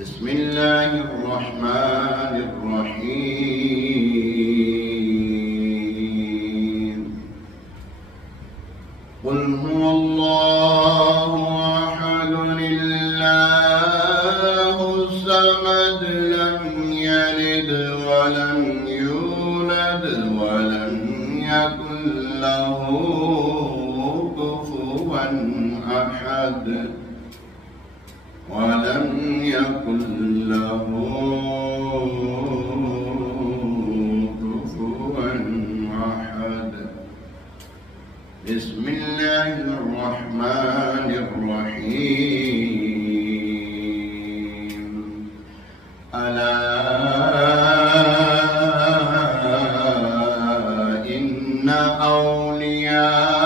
بسم الله الرحمن الرحيم قل هو الله أحد الله الصمد لم يلد ولم يولد ولم يكن له كفوا أحد ولم يكن له كفوا أحد بسم الله الرحمن الرحيم ألا إن أولياء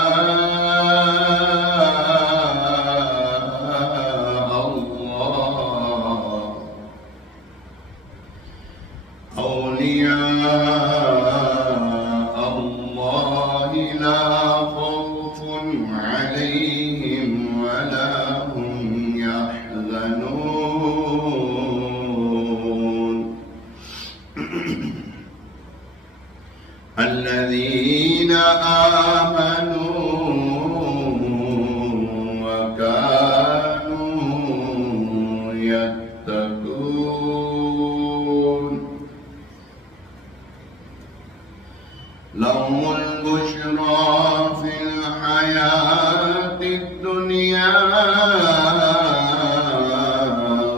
الله لا خوف عليهم ولا هم يحزنون الذين آمنوا وكانوا يتقون لهم البشرى في الحياة الدنيا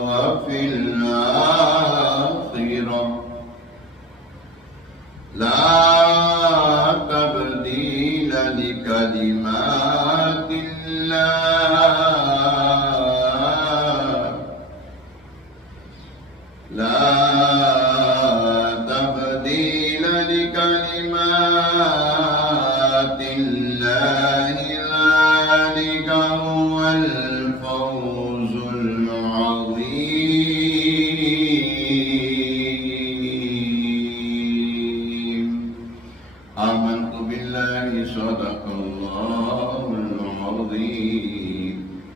وفي الآخرة لا تبديل لكلمات الله لا تبديل لكلمات الله ذلك هو الفوز العظيم آمنت بالله صدق الله العظيم